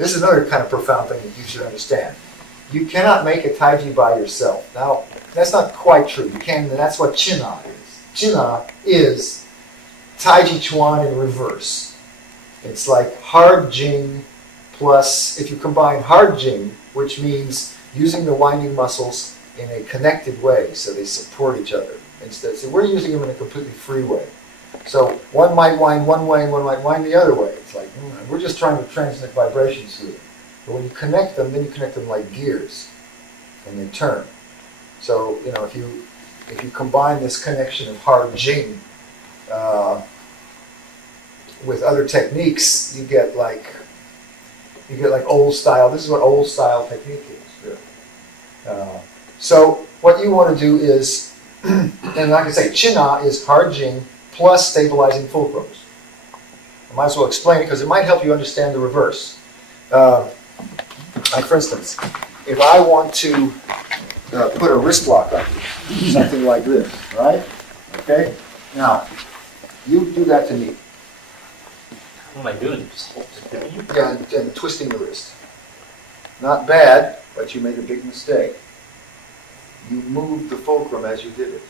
This is another kind of profound thing that you should understand. You cannot make a Tai Chi by yourself. Now, that's not quite true. You can, and that's what Qin Na is. Qin Na is Tai Chi Chuan in reverse. It's like hard Jing plus, if you combine hard Jing, which means using the winding muscles in a connected way so they support each other. Instead, so we're using them in a completely free way. So one might wind one way and one might wind the other way. It's like, we're just trying to transmit vibrations through them. But when you connect them, then you connect them like gears, and they turn. So, you know, if you combine this connection of hard Jing with other techniques, you get like old style. This is what old style technique is. So what you want to do is, and like I say, Qin Na is hard Jing plus stabilizing fulcrums. I might as well explain it because it might help you understand the reverse. Like for instance, if I want to put a wrist lock on you, something like this, right? Okay? Now, you do that to me. What am I doing? Just hold it. Yeah, and twisting the wrist. Not bad, but you made a big mistake. You moved the fulcrum as you did it.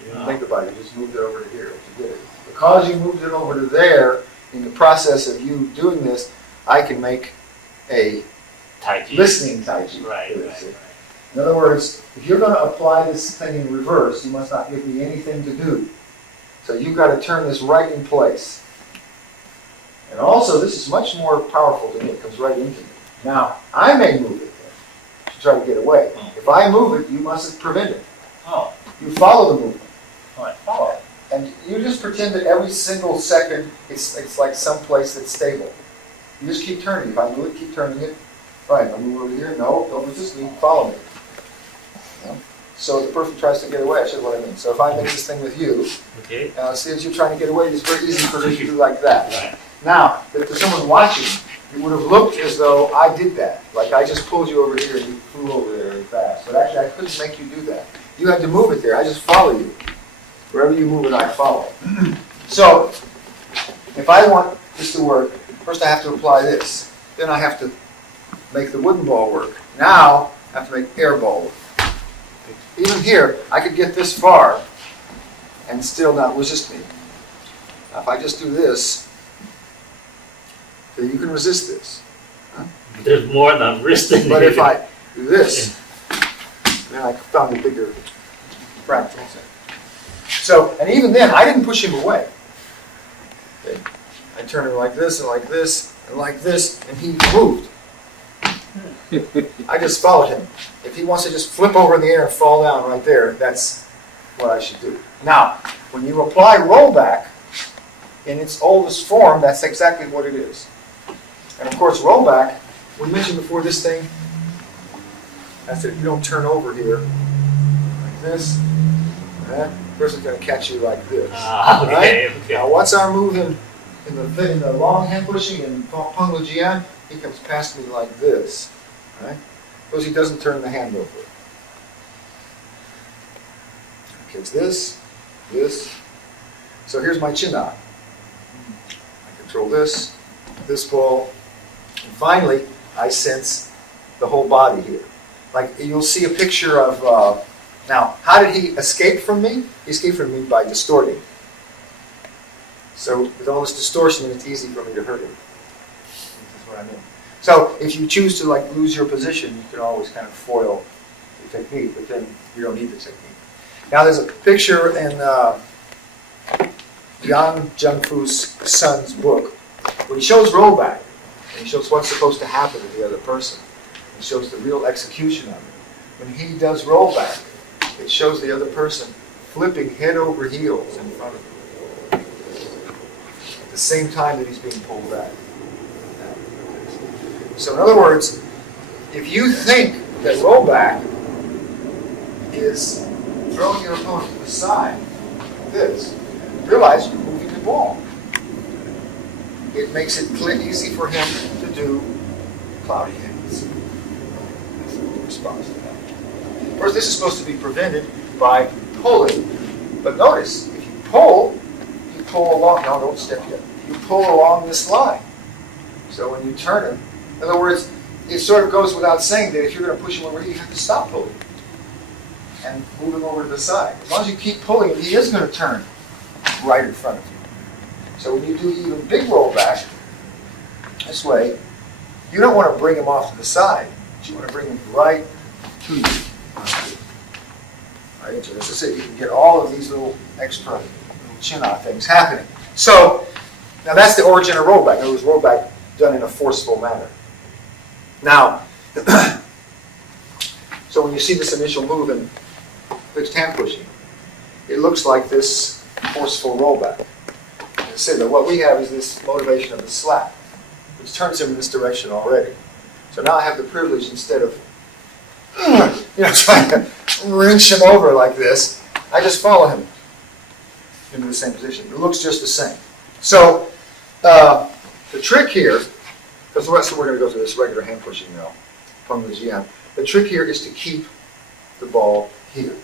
You didn't think about it, you just moved it over to here as you did it. Because you moved it over to there, in the process of you doing this, I can make a Tai Chi. listening Tai Chi. Right. In other words, if you're going to apply this thing in reverse, you must not give me anything to do. So you've got to turn this right in place. And also, this is much more powerful to me. It comes right into me. Now, I may move it to try to get away. If I move it, you mustn't prevent it. Oh. You follow the movement. Oh, I follow it. And you just pretend that every single second it's like someplace that's stable. You just keep turning. If I move it, keep turning it. Right, I move over here. No, don't resist me. Follow me. Yeah. So the person tries to get away. I should what I mean. So if I make this thing with you, Okay. see as you're trying to get away, it's very easy for me to do like that. Right. Now, if there's someone watching, it would have looked as though I did that. Like I just pulled you over here and you flew over there really fast. But actually, I couldn't make you do that. You had to move it there. I just follow you. Wherever you move it, I follow. So, if I want this to work, first I have to apply this. Then I have to make the wooden ball work. Now, I have to make air ball work. Even here, I could get this far and still not resist me. Now, if I just do this, then you can resist this. Huh? There's more than wristling. But if I do this, then I found a bigger fractal. So, and even then, I didn't push him away. Okay. I turned him like this and like this and like this, and he moved. I just followed him. If he wants to just flip over in the air and fall down right there, that's what I should do. Now, when you apply rollback in its oldest form, that's exactly what it is. And of course, rollback, we mentioned before this thing, that's it. If you don't turn over here, like this, that person's going to catch you like this. Okay, right? okay. Now, what's our move in the long hand pushing in Penglu Jian? He comes past me like this, right? Because he doesn't turn the hand over. Okay, it's this. So here's my Qin Na. I control this ball, and finally, I sense the whole body here. Like you'll see a picture of. Now, how did he escape from me? He escaped from me by distorting. So with all this distortion, it's easy for me to hurt him. That's what I mean. So if you choose to like lose your position, you can always kind of foil the technique, but then you don't need the technique. Now there's a picture in Yang Zhengfu's son's book when he shows rollback, and he shows what's supposed to happen to the other person. He shows the real execution of it. When he does rollback, it shows the other person flipping head over heels in front of him at the same time that he's being pulled back. So in other words, if you think that rollback is throwing your opponent to the side, like this, realize you're moving the ball. It makes it easy for him to do cloudy hands. That's the response to that. Of course, this is supposed to be prevented by pulling. But notice, if you pull along, no, don't step yet. You pull along this line. So when you turn him, In other words, it sort of goes without saying that if you're going to push him over, you have to stop pulling and move him over to the side. As long as you keep pulling him, he is going to turn right in front of you. So when you do even big rollback, this way, you don't want to bring him off to the side, but you want to bring him right to you. Right? So as I said, you can get all of these little extra little Qin Na things happening. So now that's the origin of rollback. In other words, rollback done in a forceful manner. Now, so when you see this initial move in fixed hand pushing, it looks like this forceful rollback. As I said, that what we have is this motivation of the slap, which turns him in this direction already. So now I have the privilege, instead of trying to wrench him over like this, I just follow him into the same position. It looks just the same. So the trick here, because the rest of we're going to go through this regular hand pushing now from the GM. The trick here is to keep the ball here.